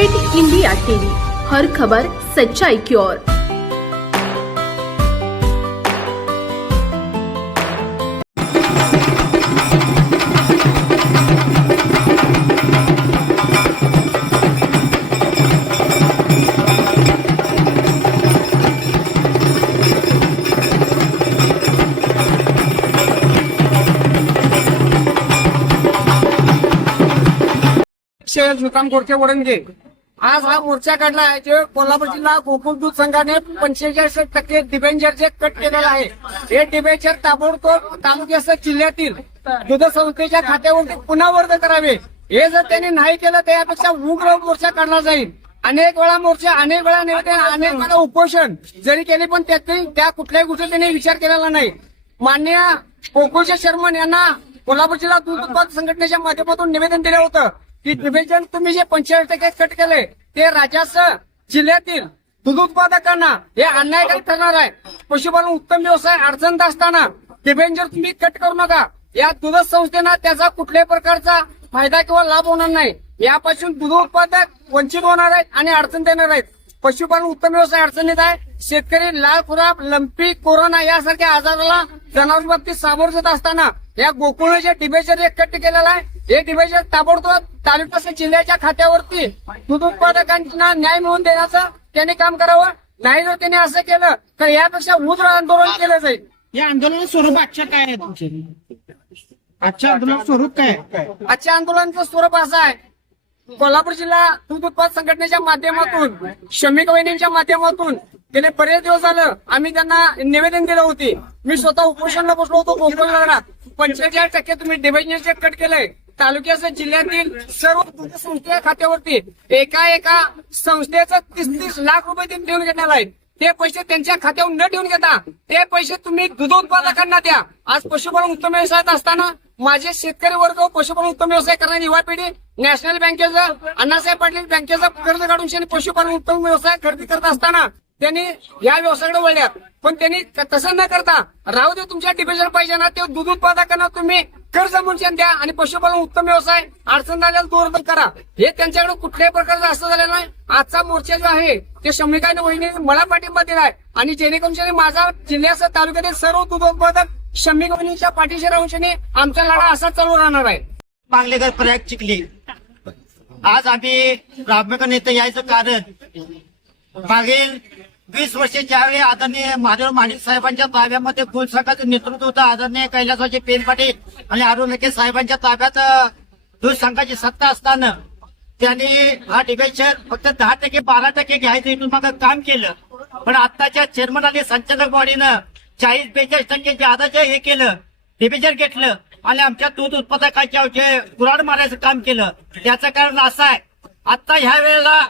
Red India TV हर खबर सच्चाई की ओर. सुकाम गोरखे वडंगे आज हा मोर्चा काढला आहे जे कोल्हापूर जिल्हा गोकुळ दूध संघाने पंचेचाळीस टक्के डिबेंचर जे कट केलेलं आहे. हे डिबेंचर ताबडतोब तालुक्यासह जिल्ह्यातील दूध संस्थेच्या खात्यावरती पुन्हा वर्ग करावे. हे जर त्यांनी नाही केलं त्यापेक्षा उग्र मोर्चा काढला जाईल. अनेक वेळा मोर्चा अनेक वेळा निवेदन अनेक वेळा उपोषण जरी केले पण त्यातील त्या कुठल्याही गोष्टी त्यांनी विचार केलेला नाही. मान्य गोकुळचे शर्मन यांना कोल्हापूर जिल्हा दूध उत्पादक संघटनेच्या माध्यमातून निवेदन दिलं होतं की डिव्हिजन तुम्ही जे पंचेचाळीस टक्के कट केले ते राज्यासह जिल्ह्यातील दूध उत्पादकांना हे अन्यायकारी ठरणार आहे. पशुपालन उत्तम व्यवसाय अडचणीत असताना डिबेंचर तुम्ही कट करू नका. या दूध संस्थेनं त्याचा कुठल्याही प्रकारचा फायदा किंवा लाभ होणार नाही. यापासून दूध उत्पादक वंचित होणार आहेत आणि अडचण देणार आहेत. पशुपालन उत्तम व्यवसाय अडचणीत आहे. शेतकरी लाल खुराब लंपी कोरोना यासारख्या आजाराला जनावर बाबतीत सामोर जात असताना या गोकुळाच्या जे डिबेचर कट केलेला आहे. हे डिबेचर ताबडतोब तालुक्याच्या जिल्ह्याच्या खात्यावरती दूध उत्पादकांना न्याय मिळवून देण्याचं त्यांनी काम करावं. नाही जर त्यांनी असं केलं तर यापेक्षा उग्र आंदोलन केलं जाईल. या आंदोलनाचं स्वरूप आजच्या काय आहे तुमचे? आजच्या आंदोलनाचं स्वरूप काय आहे? आजच्या आंदोलनाचं स्वरूप असं आहे. कोल्हापूर जिल्हा दूध उत्पादक संघटनेच्या माध्यमातून श्रमिक वहिनींच्या माध्यमातून गेले बरेच दिवस झालं आम्ही त्यांना निवेदन दिलं होते. मी स्वतः उपोषणला बसलो होतो कोकण पंचेचाळीस टक्के तुम्ही डिव्हिजनचे कट केलंय. तालुक्यासह जिल्ह्यातील सर्व दूध संस्थेच्या खात्यावरती एका एका संस्थेचं तीस तीस लाख रुपये त्यांनी देऊन आहेत ते पैसे त्यांच्या खात्यावर न ठेवून घेता ते पैसे तुम्ही दूध उत्पादकांना द्या. आज पशुपालन उत्तम व्यवसायात असताना माझे शेतकरी वर्ग पशुपालन उत्तम व्यवसाय करणारी युवा पिढी नॅशनल बँकेचं अण्णासाहेब पाटील बँकेचं कर्ज काढून पशुपालन उत्तम व्यवसाय खरेदी करत असताना त्यांनी या व्यवसायाकडे वळल्यात पण त्यांनी तसं न करता राहू दे तुमच्या डिव्हिजन पाहिजे ना ते दूध उत्पादकांना तुम्ही कर्ज म्हणून द्या आणि पशुपालन उत्तम व्यवसाय अडचण झाल्याला दूर करा. हे त्यांच्याकडे कुठल्याही प्रकारचं असं झालेलं नाही. आजचा मोर्चा जो आहे ते शमिकाने वहिनी मला पाठिंबा दिलाय. आणि जेणेकरून माझा जिल्ह्यासह तालुक्यातील सर्व दूध उत्पादक शमिक वहिनीच्या पाठीशी राहून आमचा लढा असा चालू राहणार आहे. मांगलेकर प्रयाग चिखली. आज आम्ही रामकर नेते यायचं कारण मागील वीस वर्ष ज्यावेळी आदरणीय महादेव माणिक साहेबांच्या ताब्यामध्ये फुलसंघाचं नेतृत्व होतं आदरणीय कैलासवाचे पेन पाटील आणि अरुण लके साहेबांच्या ताब्यात दूध संघाची सत्ता असताना त्यांनी हा डिबेंचर फक्त दहा टक्के बारा टक्के घ्यायचं इथून मागं काम केलं. पण आताच्या चेअरमन आणि संचालक बॉडीनं चाळीस बेचाळीस टक्के जादाचं हे केलं डिबेचर घेतलं आणि आमच्या दूध उत्पादकांच्या जे कुराड मारायचं काम केलं. त्याचं कारण असं आहे आता ह्या वेळेला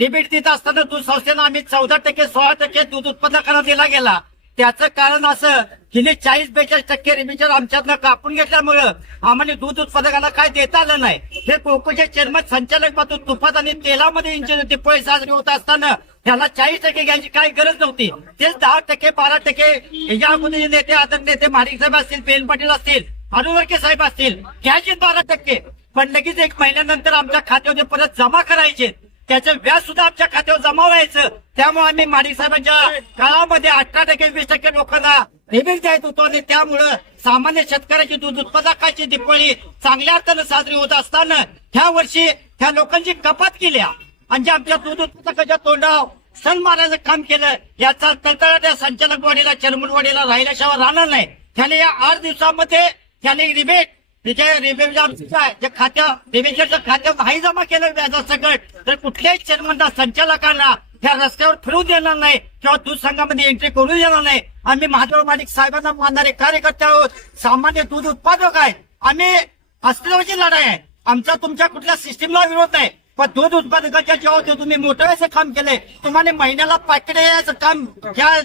डेबिट देत असताना दूध संस्थेनं आम्ही चौदा टक्के सोळा टक्के दूध उत्पादकांना दिला गेला. त्याचं कारण असं गेले चाळीस बेचाळीस टक्के रिमिचर आमच्यातनं कापून घेतल्यामुळं आम्हाला दूध उत्पादकाला काय देता आलं नाही. हे कोकोचे चेअरमन संचालक मात्र तुपात आणि तेलामध्ये इंच पोळे साजरी होत असताना त्याला चाळीस टक्के घ्यायची काही गरज नव्हती. तेच दहा टक्के बारा टक्के याच्या अगोदर नेते आदर नेते माणिक साहेब असतील पेन पाटील असतील अनुवर्के साहेब असतील घ्यायचे बारा टक्के. पण लगेच एक महिन्यानंतर आमच्या खात्यामध्ये परत जमा करायचे. त्याचं व्याज सुद्धा आमच्या खात्यावर जमा व्हायचं. त्यामुळे आम्ही माणिक साहेबांच्या काळामध्ये अठरा टक्के वीस टक्के लोकांना रिबीट द्यायत होतो आणि त्यामुळं सामान्य शेतकऱ्याची दूध उत्पादकाची दिपळी चांगल्या अर्थानं साजरी होत असताना ह्या वर्षी त्या लोकांची कपात केल्या. आणि जे आमच्या दूध उत्पादकाच्या तोंडावर सण मारायचं काम केलं याचा तळतळा त्या संचालक वाडीला चेअरमन राहिल्याशिवाय राहणार नाही. त्याने या आठ दिवसामध्ये त्याने रिबेट तिथे रिबेटच्या जे खात्या रिबेटच्या खात्यात नाही जमा केलं व्याजासकट तर कुठल्याही चेअरमनला संचालकांना त्या रस्त्यावर फिरू देणार नाही किंवा दूध संघामध्ये एंट्री करू देणार नाही. आम्ही महादेव मालिक साहेबांना मानणारे कार्यकर्ते आहोत. सामान्य दूध उत्पादक आहे. आम्ही अस्तित्वाची लढाई आहे. आमचा तुमच्या कुठल्या सिस्टीमला विरोध नाही. पण दूध उत्पादकाच्या जेव्हा ते तुम्ही मोठं असं काम केलंय. तुम्हाला महिन्याला पाकिट काम ज्या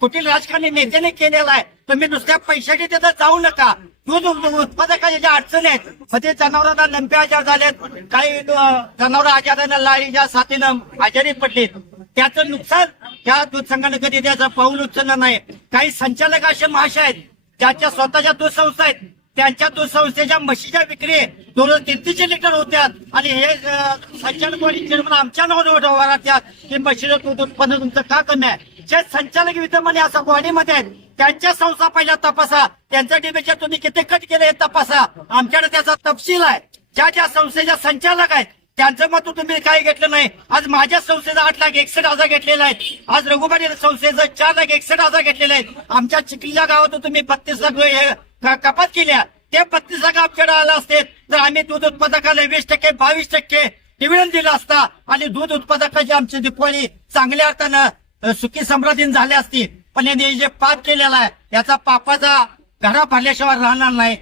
कुठील राजकारणी नेत्याने केलेलं आहे. तुम्ही नुसत्या पैशाने तिथं जाऊ नका. दूध उत्पादकाच्या ज्या अडचणी आहेत मग ते जनावरांना लंपे आजार झालेत. काही जनावर आजारानं लाळीच्या साथीनं आजारी पडलेत त्याचं नुकसान त्या दूध संघानं कधी त्याचं पाऊल उचललं नाही. काही संचालक असे महाशय आहेत ज्याच्या स्वतःच्या दूध संस्था आहेत त्यांच्या दूध संस्थेच्या म्हशीच्या विक्री दोन तीन तीनशे लिटर होत्या आणि हे संचालक चेअरमन आमच्या नावानं की म्हशीचं दूध उत्पन्न तुमचं का कमी आहे? जे संचालक विद्यमान असं बॉडीमध्ये आहेत त्यांच्या संस्था पहिल्या तपासा. त्यांच्या डिबेचर तुम्ही किती कट केलंय हे तपासा. आमच्याकडे त्याचा तपशील आहे. ज्या ज्या संस्थेच्या संचालक आहेत त्यांचं मत तुम्ही काय घेतलं नाही. आज माझ्या संस्थेचा आठ लाख एकसष्ट हजार घेतलेला आहे आज रघुबाई संस्थेचं चार लाख एकसष्ट हजार घेतलेलं आहे आमच्या चिखलीच्या गावात तुम्ही बत्तीस लाख कपात केल्या ते बत्तीस लाख आमच्याकडे आलं असते. तर आम्ही दूध उत्पादकाला वीस टक्के बावीस टक्के डिव्हिडंड दिला असता. आणि दूध उत्पादकाची आमची दिपवाळी चांगल्या अर्थानं सुखी समृद्धीन झाली असती. पण यांनी जे पाप केलेला आहे याचा पापाचा घरा भरल्याशिवाय राहणार नाही.